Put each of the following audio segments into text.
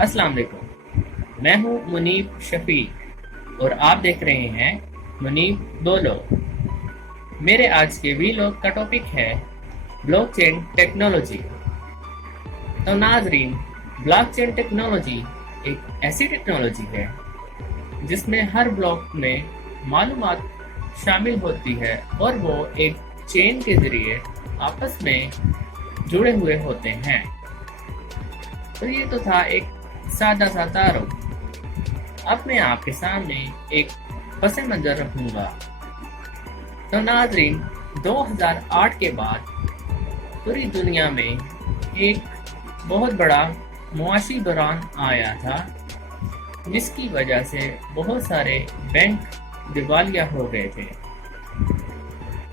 अस्सलाम वालेकुम। मैं हूँ मुनीब शफीक और आप देख रहे हैं मुनीब बोलो। मेरे आज के वीलॉग का टॉपिक है ब्लॉकचेन टेक्नोलॉजी। तो नाजरीन, ब्लॉकचेन टेक्नोलॉजी एक ऐसी टेक्नोलॉजी है जिसमें हर ब्लॉक में मालूमात शामिल होती है और वो एक चेन के ज़रिए आपस में जुड़े हुए होते हैं। तो ये तो था एक सादा सा तारुफ। अब मैं आपके सामने एक पस मंज़र रखूँगा। तो नाज़रीन, 2008 के बाद पूरी दुनिया में एक बहुत बड़ा मुआशी बहरान आया था, जिसकी वजह से बहुत सारे बैंक दिवालिया हो गए थे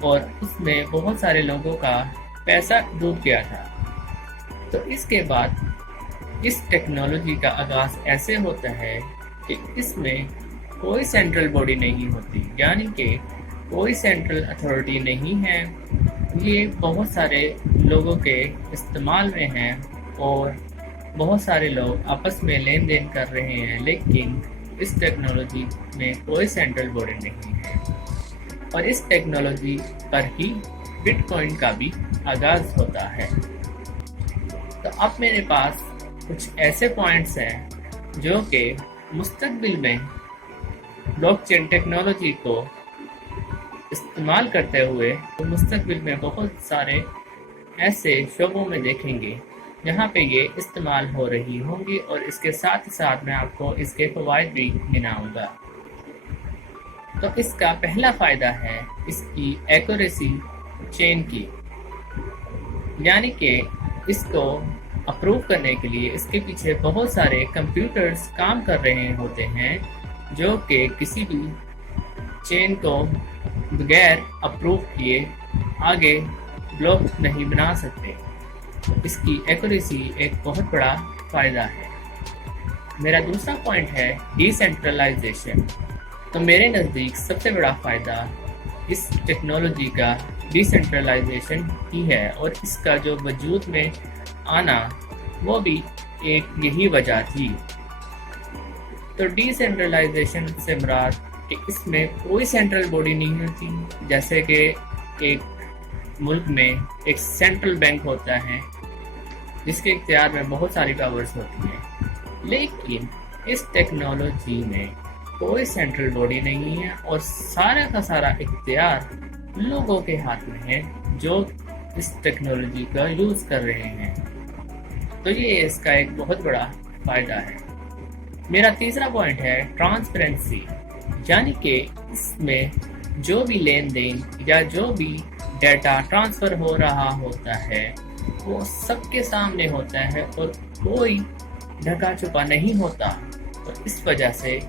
और उसमें बहुत सारे लोगों का पैसा डूब गया था। तो इसके बाद इस टेक्नोलॉजी का आगाज़ ऐसे होता है कि इसमें कोई सेंट्रल बॉडी नहीं होती, यानी कि कोई सेंट्रल अथॉरिटी नहीं है। ये बहुत सारे लोगों के इस्तेमाल में है और बहुत सारे लोग आपस में लेन देन कर रहे हैं, लेकिन इस टेक्नोलॉजी में कोई सेंट्रल बॉडी नहीं है। और इस टेक्नोलॉजी पर ही बिटकॉइन का भी आगाज़ होता है। तो अब मेरे पास कुछ ऐसे पॉइंट्स हैं जो कि मुस्तकबिल में ब्लॉकचेन टेक्नोलॉजी को इस्तेमाल करते हुए मुस्तकबिल में बहुत सारे ऐसे शोबों में देखेंगे जहाँ पे ये इस्तेमाल हो रही होंगी, और इसके साथ ही साथ मैं आपको इसके फ़वाइद भी गिनाऊंगा। तो इसका पहला फ़ायदा है इसकी एक्यूरेसी चेन की, यानी कि इसको अप्रूव करने के लिए इसके पीछे बहुत सारे कंप्यूटर्स काम कर रहे होते हैं जो कि किसी भी चेन को बगैर अप्रूव किए आगे ब्लॉक नहीं बना सकते। इसकी एक्यूरेसी एक बहुत बड़ा फ़ायदा है। मेरा दूसरा पॉइंट है डिसेंट्रलाइजेशन। तो मेरे नज़दीक सबसे बड़ा फ़ायदा इस टेक्नोलॉजी का डिसेंट्रलाइजेशन ही है, और इसका जो वजूद में आना वो भी एक यही वजह थी। तो डिसेंट्रलाइजेशन से मुराद कि इसमें कोई सेंट्रल बॉडी नहीं होती, जैसे कि एक मुल्क में एक सेंट्रल बैंक होता है जिसके इख्तियार में बहुत सारी पावर्स होती हैं, लेकिन इस टेक्नोलॉजी में कोई सेंट्रल बॉडी नहीं है और सारा का सारा इख्तियार लोगों के हाथ में है जो इस टेक्नोलॉजी का यूज़ कर रहे हैं। तो ये इसका एक बहुत बड़ा फ़ायदा है। मेरा तीसरा पॉइंट है ट्रांसपेरेंसी, यानी कि इसमें जो भी लेन देन या जो भी डाटा ट्रांसफ़र हो रहा होता है वो सबके सामने होता है और कोई ढका छुपा नहीं होता। तो इस वजह से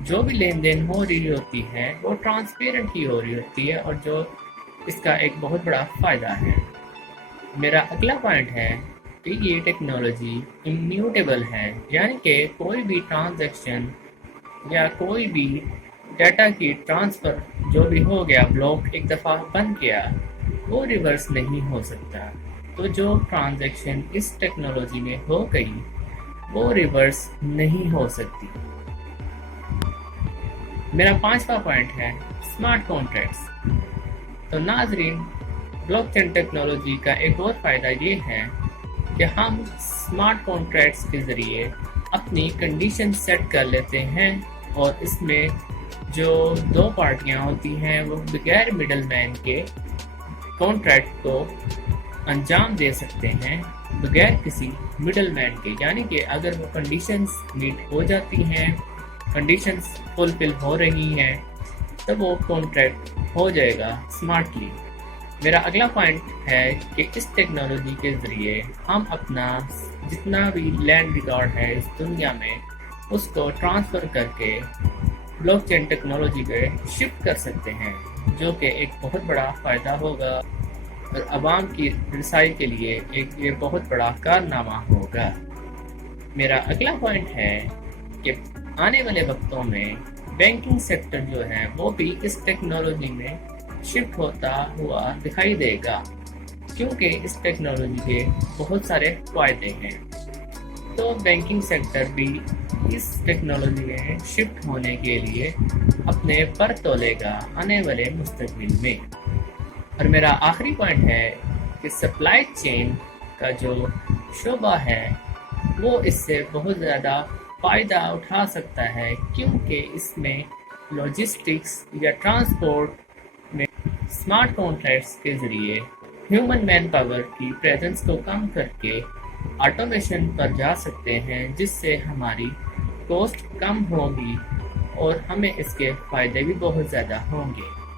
जो भी लेन देन हो रही होती है वो ट्रांसपेरेंट ही हो रही होती है, और जो इसका एक बहुत बड़ा फ़ायदा है। मेरा अगला पॉइंट है कि ये टेक्नोलॉजी इम्यूटेबल है, यानी कि कोई भी ट्रांजैक्शन या कोई भी डाटा की ट्रांसफ़र जो भी हो गया, ब्लॉक एक दफ़ा बन गया, वो रिवर्स नहीं हो सकता। तो जो ट्रांजैक्शन इस टेक्नोलॉजी में हो गई वो रिवर्स नहीं हो सकती। मेरा पांचवा पॉइंट है स्मार्ट कॉन्ट्रैक्ट्स। तो नाजरीन, ब्लॉकचेन टेक्नोलॉजी का एक और फ़ायदा ये है कि हम स्मार्ट कॉन्ट्रैक्ट्स के ज़रिए अपनी कंडीशन सेट कर लेते हैं, और इसमें जो दो पार्टियां होती हैं वो बगैर मिडल मैन के कॉन्ट्रैक्ट को अंजाम दे सकते हैं, बगैर किसी मिडल मैन के। यानी कि अगर वो कंडीशंस मीट हो जाती हैं, कंडीशंस फुलफिल हो रही हैं, तो वो कॉन्ट्रैक्ट हो जाएगा स्मार्टली। मेरा अगला पॉइंट है कि इस टेक्नोलॉजी के ज़रिए हम अपना जितना भी लैंड रिकॉर्ड है इस दुनिया में उसको ट्रांसफ़र करके ब्लॉकचेन टेक्नोलॉजी पे शिफ्ट कर सकते हैं, जो कि एक बहुत बड़ा फ़ायदा होगा और आवाम की रसाई के लिए एक ये बहुत बड़ा कारनामा होगा। मेरा अगला पॉइंट है कि आने वाले वक्तों में बैंकिंग सेक्टर जो है वो भी इस टेक्नोलॉजी में शिफ्ट होता हुआ दिखाई देगा, क्योंकि इस टेक्नोलॉजी के बहुत सारे फ़ायदे हैं। تو بینکنگ سیکٹر بھی اس ٹیکنالوجی میں شفٹ ہونے کے لیے اپنے پر تولے گا آنے والے مستقبل میں۔ اور میرا آخری پوائنٹ ہے کہ سپلائی چین کا جو شعبہ ہے وہ اس سے بہت زیادہ فائدہ اٹھا سکتا ہے، کیونکہ اس میں لاجسٹکس یا ٹرانسپورٹ میں اسمارٹ کانٹریکٹس کے ذریعے ہیومن مین پاور کی پریزنس کو کم کر کے آٹومیشن پر جا سکتے ہیں، جس سے ہماری کوسٹ کم ہوگی اور ہمیں اس کے فائدے بھی بہت زیادہ ہوں گے۔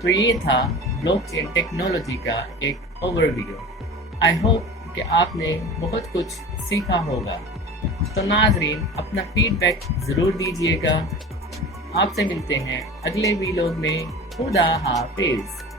تو یہ تھا بلاک چین ٹیکنالوجی کا ایک اوور ویو۔ آئی ہوپ کہ آپ نے بہت کچھ سیکھا ہوگا۔ تو ناظرین، اپنا فیڈ بیک ضرور دیجیے گا۔ آپ سے ملتے ہیں اگلے ویلوگ میں۔ خدا حافظ۔